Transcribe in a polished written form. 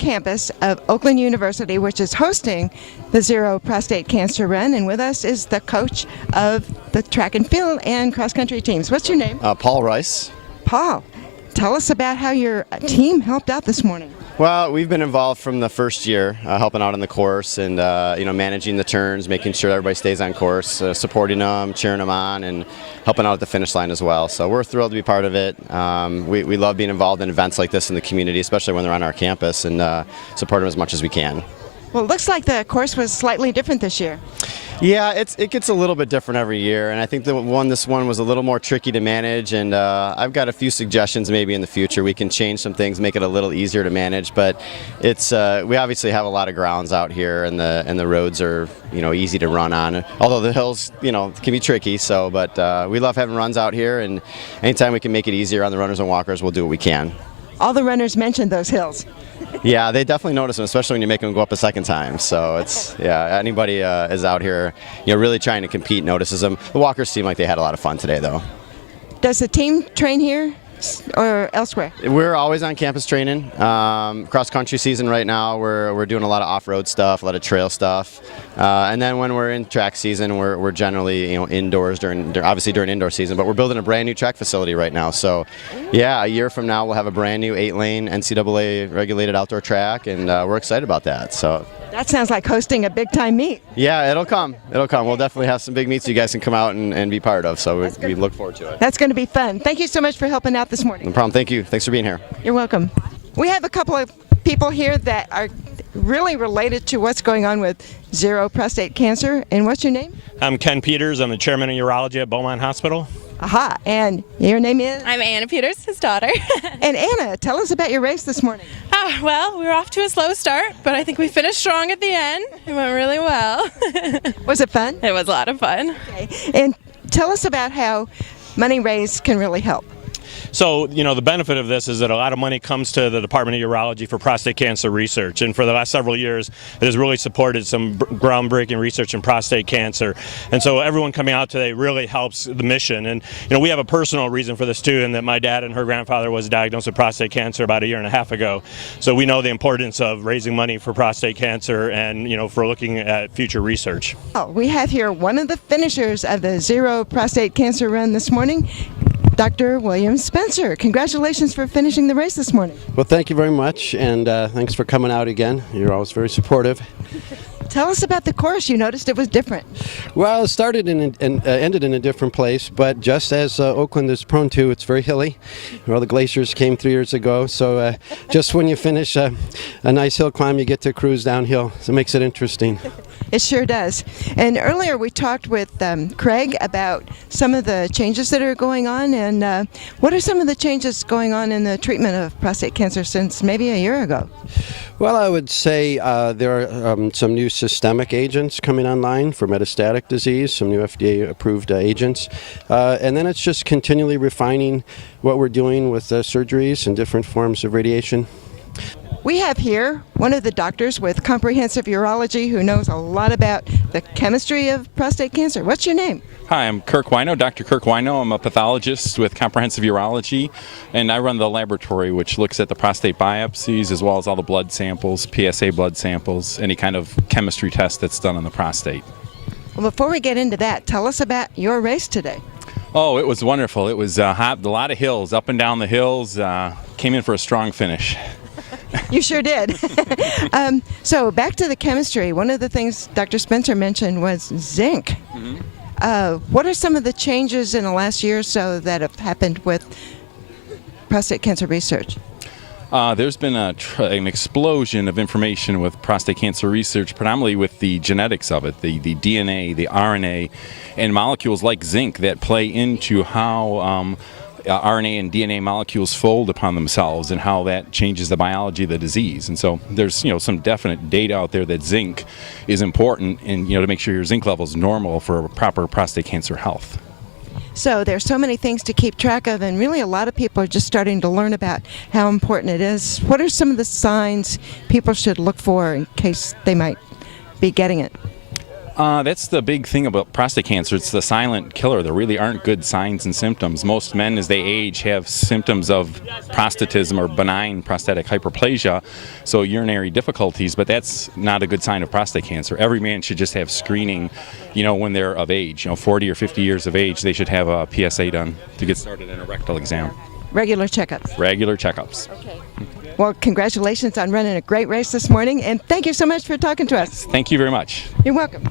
campus of Oakland University, which is hosting the Zero Prostate Cancer Run, and with us is the coach of the track and field and cross-country teams. What's your name? Paul Rice. Paul, tell us about how your team helped out this morning. Well, we've been involved from the first year, helping out on the course and managing the turns, making sure everybody stays on course, supporting them, cheering them on, and helping out at the finish line as well. So we're thrilled to be part of it. We love being involved in events like this in the community, especially when they're on our campus, and support them as much as we can. Well, it looks like the course was slightly different this year. Yeah, it gets a little bit different every year, and I think this one was a little more tricky to manage, and I've got a few suggestions maybe in the future. We can change some things, make it a little easier to manage, but it's we obviously have a lot of grounds out here, and the roads are easy to run on, although the hills can be tricky. So, but we love having runs out here, and anytime we can make it easier on the runners and walkers, we'll do what we can. All the runners mentioned those hills. Yeah, they definitely notice them, especially when you make them go up a second time. So it's, anybody is out here, really trying to compete notices them. The walkers seem like they had a lot of fun today, though. Does the team train here or elsewhere? We're always on campus training. Cross-country season right now, we're doing a lot of off-road stuff, a lot of trail stuff. And then when we're in track season, we're generally indoors obviously during indoor season, but we're building a brand new track facility right now. So yeah, a year from now we'll have a brand new 8-lane NCAA regulated outdoor track, and we're excited about that. So that sounds like hosting a big-time meet. Yeah, it'll come. We'll definitely have some big meets you guys can come out and be part of, so we look forward to it. That's going to be fun. Thank you so much for helping out this morning. No problem. Thank you. Thanks for being here. You're welcome. We have a couple of people here that are really related to what's going on with Zero Prostate Cancer. And what's your name? I'm Ken Peters. I'm the chairman of urology at Beaumont Hospital. Aha, and your name is? I'm Anna Peters, his daughter. And Anna, tell us about your race this morning. Well, we were off to a slow start, but I think we finished strong at the end. It went really well. Was it fun? It was a lot of fun. Okay. And tell us about how money raised can really help. So, the benefit of this is that a lot of money comes to the Department of Urology for Prostate Cancer Research, and for the last several years it has really supported some groundbreaking research in prostate cancer. And so everyone coming out today really helps the mission. And we have a personal reason for this too, in that my dad and her grandfather was diagnosed with prostate cancer about 1.5 years ago. So we know the importance of raising money for prostate cancer and for looking at future research. We have here one of the finishers of the Zero Prostate Cancer Run this morning, Dr. William Spencer. Congratulations for finishing the race this morning. Well, thank you very much, and thanks for coming out again. You're always very supportive. Tell us about the course. You noticed it was different. Well, it started and ended in a different place, but just as Oakland is prone to, it's very hilly. Well, the glaciers came 3 years ago, so just when you finish a nice hill climb, you get to cruise downhill. So it makes it interesting. It sure does. And earlier we talked with Craig about some of the changes that are going on, and what are some of the changes going on in the treatment of prostate cancer since maybe 1 year ago? Well, I would say there are some new systemic agents coming online for metastatic disease, some new FDA-approved agents. And then it's just continually refining what we're doing with surgeries and different forms of radiation. We have here one of the doctors with comprehensive urology who knows a lot about the chemistry of prostate cancer. What's your name? Hi, I'm Kirk Whyno, Dr. Kirk Whyno. I'm a pathologist with comprehensive urology, and I run the laboratory which looks at the prostate biopsies as well as all the blood samples, PSA blood samples, any kind of chemistry test that's done on the prostate. Well, before we get into that, tell us about your race today. Oh, it was wonderful. It was hot, a lot of hills, up and down the hills. Came in for a strong finish. You sure did. So back to the chemistry. One of the things Dr. Spencer mentioned was zinc. Mm-hmm. What are some of the changes in the last year or so that have happened with prostate cancer research? There's been an explosion of information with prostate cancer research, predominantly with the genetics of it, the DNA, the RNA, and molecules like zinc that play into how RNA and DNA molecules fold upon themselves and how that changes the biology of the disease. And so there's some definite data out there that zinc is important and to make sure your zinc level is normal for proper prostate cancer health. So there's so many things to keep track of, and really a lot of people are just starting to learn about how important it is. What are some of the signs people should look for in case they might be getting it? That's the big thing about prostate cancer. It's the silent killer. There really aren't good signs and symptoms. Most men, as they age, have symptoms of prostatism or benign prostatic hyperplasia, so urinary difficulties, but that's not a good sign of prostate cancer. Every man should just have screening, when they're of age. 40 or 50 years of age, they should have a PSA done to get started in a rectal exam. Regular checkups. Regular checkups. Okay. Well, congratulations on running a great race this morning, and thank you so much for talking to us. Thank you very much. You're welcome.